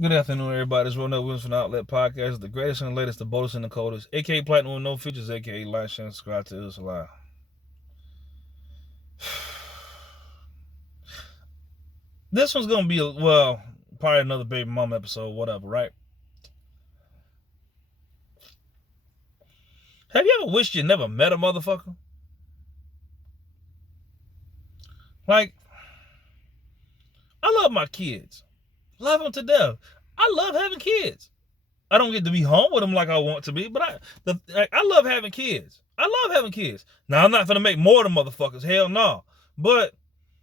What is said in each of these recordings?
Good afternoon, everybody. It's Ronell Williams from the Outlet Podcast, the greatest and the latest, the boldest and the coldest, aka Platinum with no features, aka like, share, and subscribe to Us Alive. This one's gonna be probably another baby mom episode, whatever, right? Have you ever wished you never met a motherfucker? Like, I love my kids, love them to death. I love having kids. I don't get to be home with them like I want to be, but I love having kids. I love having kids. Now I'm not gonna make more of them motherfuckers. Hell no. But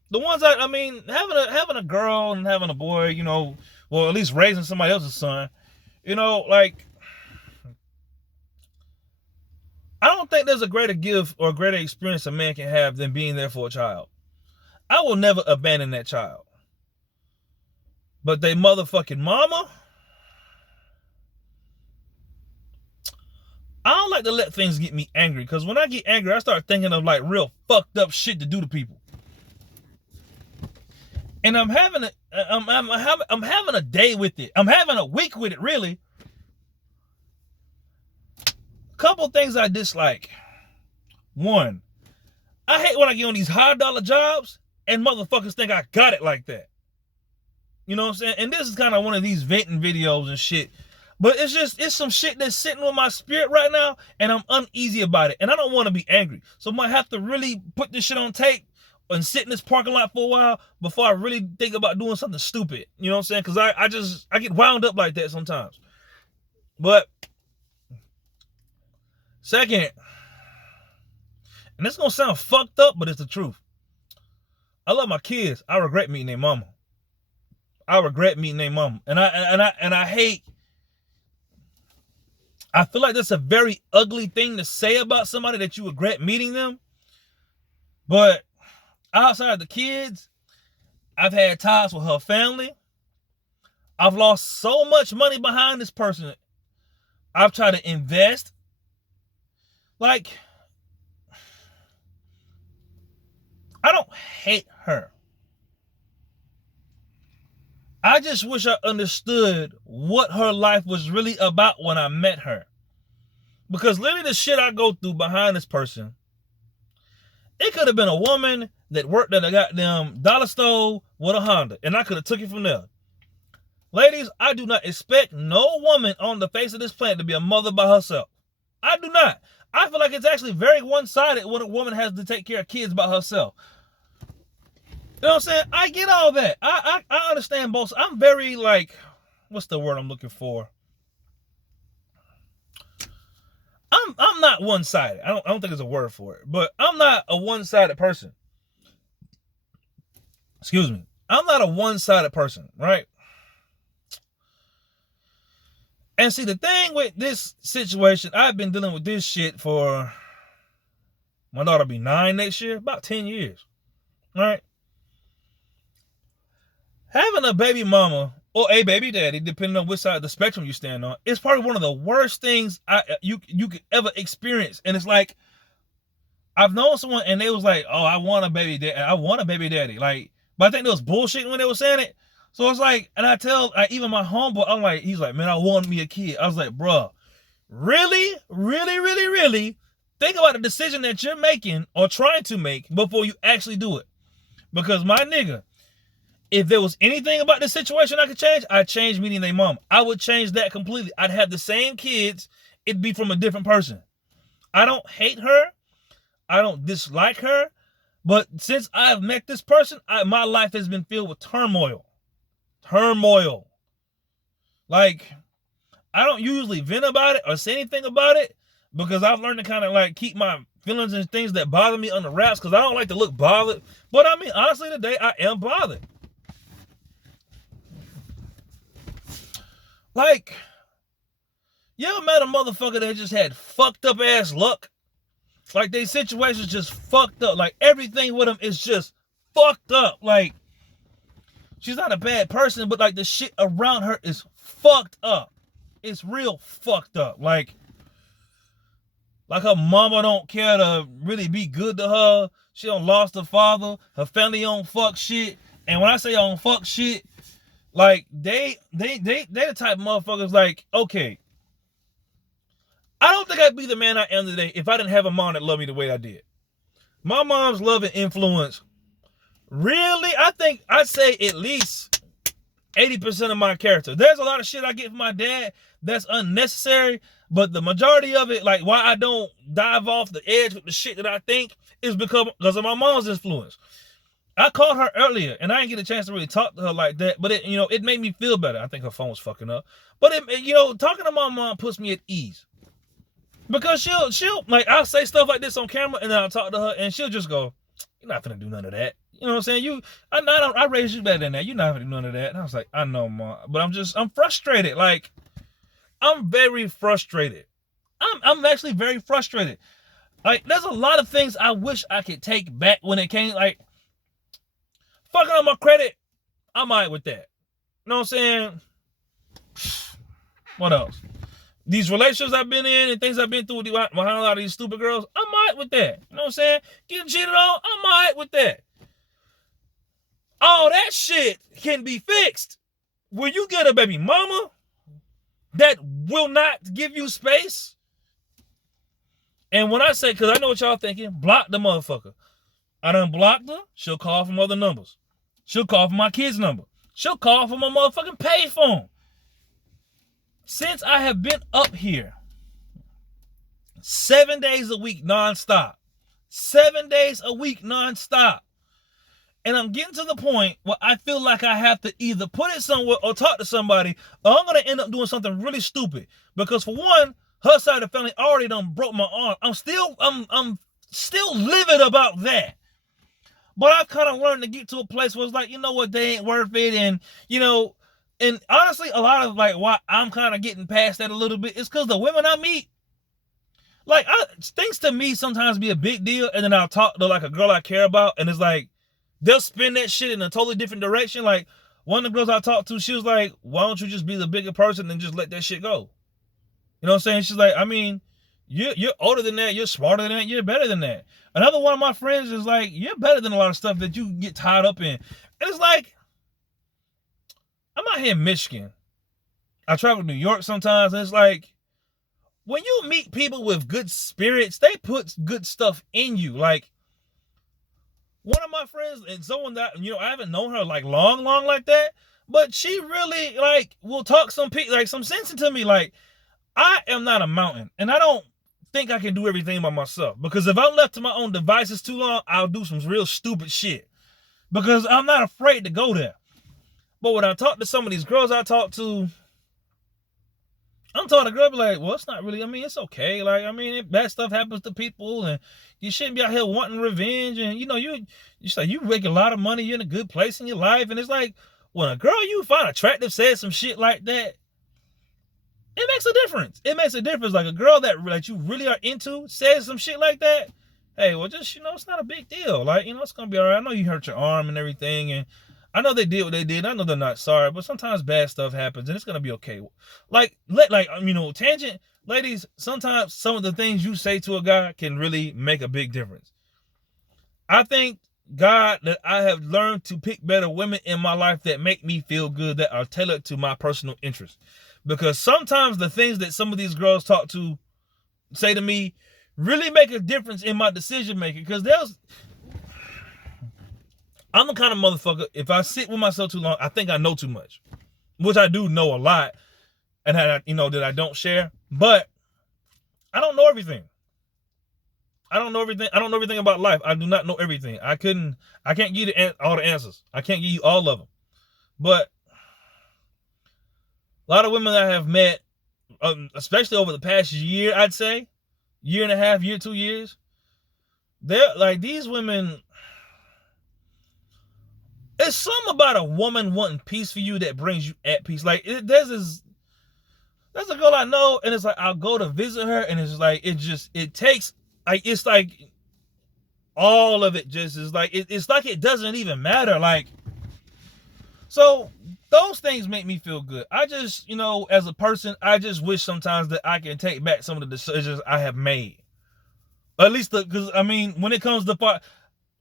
the ones having a girl and having a boy, well, at least raising somebody else's son, like, I don't think there's a greater gift or a greater experience a man can have than being there for a child. I will never abandon that child. But they motherfucking mama, I don't like to let things get me angry, because when I get angry, I start thinking of like real fucked up shit to do to people. And I'm having a day with it. I'm having a week with it, really. Couple things I dislike. One, I hate when I get on these high dollar jobs and motherfuckers think I got it like that. You know what I'm saying? And this is kind of one of these venting videos and shit. But it's some shit that's sitting on my spirit right now, and I'm uneasy about it. And I don't want to be angry. So I might have to really put this shit on tape and sit in this parking lot for a while before I really think about doing something stupid. You know what I'm saying? Because I get wound up like that sometimes. But second, and this is gonna sound fucked up, but it's the truth. I love my kids. I regret meeting their mama. I regret meeting their mama. And I hate. I feel like that's a very ugly thing to say about somebody, that you regret meeting them. But outside of the kids, I've had ties with her family. I've lost so much money behind this person. I've tried to invest. Like, I don't hate her. I just wish I understood what her life was really about when I met her. Because literally the shit I go through behind this person, it could have been a woman that worked at a goddamn dollar store with a Honda, and I could have took it from there. Ladies, I do not expect no woman on the face of this planet to be a mother by herself. I do not. I feel like it's actually very one-sided when a woman has to take care of kids by herself. You know what I'm saying? I get all that. I understand both. I'm very, like, what's the word I'm looking for? I'm not one-sided. I don't think there's a word for it, but I'm not a one-sided person. Excuse me. I'm not a one-sided person, right? And see, the thing with this situation, I've been dealing with this shit for, my daughter will be 9 next year, about 10 years, right? Having a baby mama or a baby daddy, depending on which side of the spectrum you stand on, is probably one of the worst things you could ever experience. And it's like, I've known someone and they was like, "Oh, I want a baby daddy. I want a baby daddy." Like, but I think they was bullshitting when they were saying it. So it's like, and even my homeboy, I'm like, he's like, "Man, I want me a kid." I was like, "Bruh, really, really, really, really think about the decision that you're making or trying to make before you actually do it." Because my nigga, if there was anything about this situation I could change, I'd change meeting their mom. I would change that completely. I'd have the same kids. It'd be from a different person. I don't hate her. I don't dislike her. But since I've met this person, my life has been filled with turmoil. Turmoil. Like, I don't usually vent about it or say anything about it, because I've learned to kind of like keep my feelings and things that bother me under wraps, because I don't like to look bothered. But I mean, honestly, today I am bothered. Like, you ever met a motherfucker that just had fucked up ass luck? Like, their situation's just fucked up. Like, everything with them is just fucked up. Like, she's not a bad person, but like the shit around her is fucked up. It's real fucked up. Like her mama don't care to really be good to her. She done lost her father. Her family on fuck shit. And when I say on fuck shit, Like they the type of motherfuckers like, okay, I don't think I'd be the man I am today if I didn't have a mom that loved me the way I did. My mom's love and influence, really, I think I'd say at least 80% of my character. There's a lot of shit I get from my dad that's unnecessary, but the majority of it, like why I don't dive off the edge with the shit that I think, is because of my mom's influence. I called her earlier, and I didn't get a chance to really talk to her like that, but it made me feel better. I think her phone was fucking up. But talking to my mom puts me at ease. Because she'll like, I'll say stuff like this on camera, and then I'll talk to her, and she'll just go, "You're not finna do none of that." You know what I'm saying? I raised you better than that. You're not finna do none of that. And I was like, I know, Mom, but I'm frustrated. Like, I'm very frustrated. I'm actually very frustrated. Like, there's a lot of things I wish I could take back when it came, like, fucking on my credit. I'm alright with that. You know what I'm saying? What else? These relationships I've been in and things I've been through behind a lot of these stupid girls, I'm alright with that. You know what I'm saying? Getting cheated on, I'm alright with that. All that shit can be fixed when you get a baby mama that will not give you space. And when I say, because I know what y'all thinking, block the motherfucker. I done blocked her. She'll call from other numbers. She'll call from my kid's number. She'll call from my motherfucking payphone. Since I have been up here 7 days a week nonstop. 7 days a week nonstop. And I'm getting to the point where I feel like I have to either put it somewhere or talk to somebody, or I'm going to end up doing something really stupid. Because for one, her side of the family already done broke my arm. I'm still livid about that. But I've kind of learned to get to a place where it's like, you know what, they ain't worth it. And, and honestly, a lot of like why I'm kind of getting past that a little bit is because the women I meet, like, things to me sometimes be a big deal. And then I'll talk to like a girl I care about, and it's like, they'll spin that shit in a totally different direction. Like, one of the girls I talked to, she was like, why don't you just be the bigger person and just let that shit go? You know what I'm saying? She's like, I mean, you're older than that, you're smarter than that, you're better than that. Another one of my friends is like, you're better than a lot of stuff that you get tied up in. And it's like, I'm out here in Michigan. I travel to New York sometimes, and it's like, when you meet people with good spirits, they put good stuff in you. Like, one of my friends, and someone that, I haven't known her like long like that, but she really like will talk some sense into me. Like, I am not a mountain, and I don't think I can do everything by myself, because if I'm left to my own devices too long, I'll do some real stupid shit, because I'm not afraid to go there. But when I talk to some of these girls I talk to, I'm talking to girls like, well, it's not really, it's okay. Like, bad stuff happens to people, and you shouldn't be out here wanting revenge. And, you make a lot of money, you're in a good place in your life. And it's like, when a girl you find attractive says some shit like that, it makes a difference. It makes a difference. Like, a girl that you really are into says some shit like that, hey, well, just, it's not a big deal. Like, it's going to be all right. I know you hurt your arm and everything, and I know they did what they did. I know they're not sorry, but sometimes bad stuff happens, and it's gonna be okay. Tangent, ladies. Sometimes some of the things you say to a guy can really make a big difference. I thank God that I have learned to pick better women in my life that make me feel good, that are tailored to my personal interests. Because sometimes the things that some of these girls say to me, really make a difference in my decision making. Because I'm the kind of motherfucker, if I sit with myself too long, I think I know too much. Which I do know a lot, and that I don't share. But I don't know everything. I don't know everything. I don't know everything about life. I do not know everything. I can't give you all the answers. I can't give you all of them. But a lot of women that I have met, especially over the past year, I'd say, year and a half, 2 years, they're like, these women, it's something about a woman wanting peace for you that brings you at peace. Like, there's a girl I know, and it's like, I'll go to visit her, and it's like, it takes, like, it's like, all of it just is like, it's like it doesn't even matter. Like, so those things make me feel good. I just, as a person, I just wish sometimes that I can take back some of the decisions I have made. At least, because, when it comes to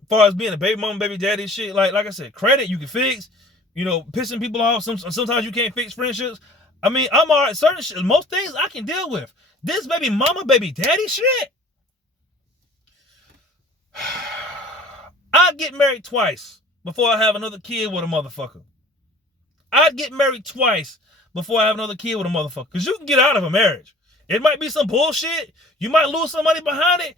far as being a baby mom, baby daddy shit, like I said, credit you can fix. pissing people off. Sometimes you can't fix friendships. I mean, I'm all right. Certain shit, most things I can deal with. This baby mama, baby daddy shit. I'd get married twice before I have another kid with a motherfucker. I'd get married twice before I have another kid with a motherfucker. Because you can get out of a marriage. It might be some bullshit. You might lose somebody behind it.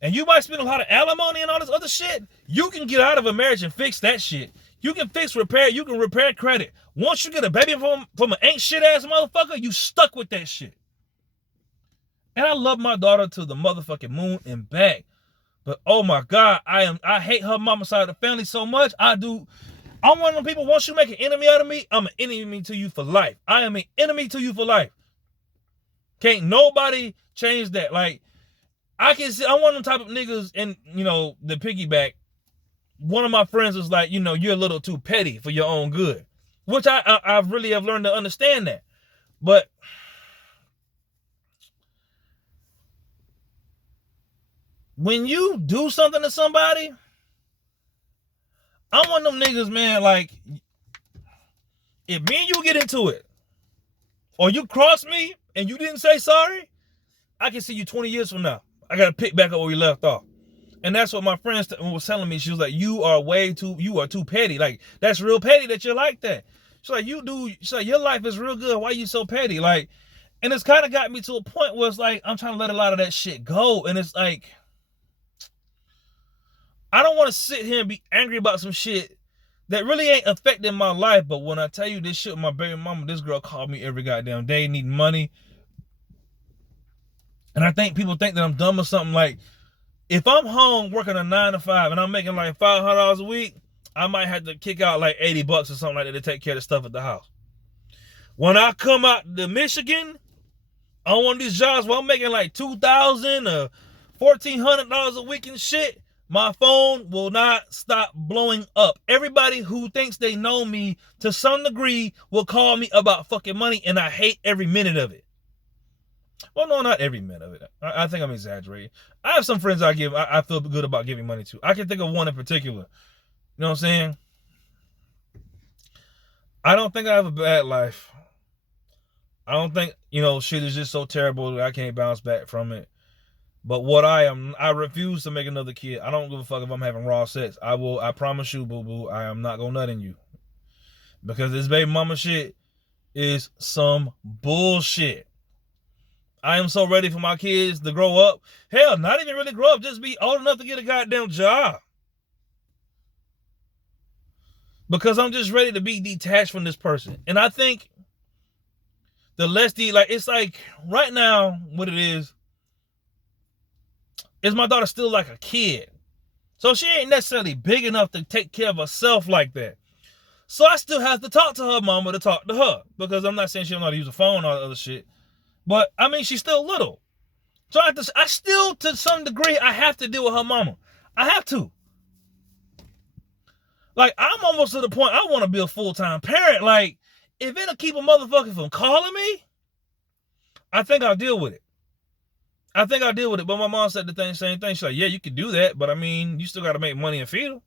And you might spend a lot of alimony and all this other shit. You can get out of a marriage and fix that shit. You can repair. You can repair credit. Once you get a baby from an ain't shit ass motherfucker, you stuck with that shit. And I love my daughter to the motherfucking moon and back. But oh my God, I hate her mama side of the family so much. I do. I'm one of them people, once you make an enemy out of me, I'm an enemy to you for life. I am an enemy to you for life. Can't nobody change that. Like, I can see, I'm one of them type of niggas, and the piggyback. One of my friends was like, you're a little too petty for your own good. Which I really have learned to understand that. But when you do something to somebody, I'm one of them niggas, man, like, if me and you get into it, or you cross me and you didn't say sorry, I can see you 20 years from now. I got to pick back up where we left off. And that's what my friend was telling me. She was like, you are too petty. Like, that's real petty that you're like that. She's like, she's like, your life is real good. Why you so petty? Like, and it's kind of got me to a point where it's like, I'm trying to let a lot of that shit go. And it's like, I don't want to sit here and be angry about some shit that really ain't affecting my life. But when I tell you this shit with my baby mama, this girl called me every goddamn day needing money. And I think people think that I'm dumb or something. Like, if I'm home working a 9 to 5 and I'm making like $500 a week, I might have to kick out like $80 or something like that to take care of the stuff at the house. When I come out to Michigan on one of these jobs where I'm making like $2,000 or $1,400 a week and shit, my phone will not stop blowing up. Everybody who thinks they know me to some degree will call me about fucking money, and I hate every minute of it. Well, no, not every minute of it. I think I'm exaggerating. I have some friends I feel good about giving money to. I can think of one in particular. You know what I'm saying? I don't think I have a bad life. I don't think, shit is just so terrible that I can't bounce back from it. But what I refuse to make another kid. I don't give a fuck if I'm having raw sex. I promise you, boo-boo, I am not gonna nut in you. Because this baby mama shit is some bullshit. I am so ready for my kids to grow up. Hell, not even really grow up, just be old enough to get a goddamn job. Because I'm just ready to be detached from this person. And I think the less it's like right now, what it is my daughter still like a kid. So she ain't necessarily big enough to take care of herself like that. So I still have to talk to her mama to talk to her. Because I'm not saying she don't know how to use a phone or all that other shit. But, I mean, she's still little. So I still, to some degree, I have to deal with her mama. I have to. Like, I'm almost to the point I want to be a full-time parent. Like, if it'll keep a motherfucker from calling me, I think I'll deal with it. But my mom said the same thing. She's like, yeah, you can do that. But, I mean, you still got to make money and feed them.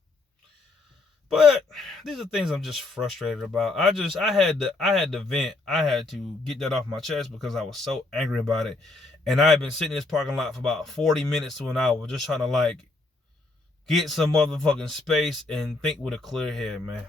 But these are things I'm just frustrated about. I had to vent. I had to get that off my chest because I was so angry about it. And I had been sitting in this parking lot for about 40 minutes to an hour just trying to, like, get some motherfucking space and think with a clear head, man.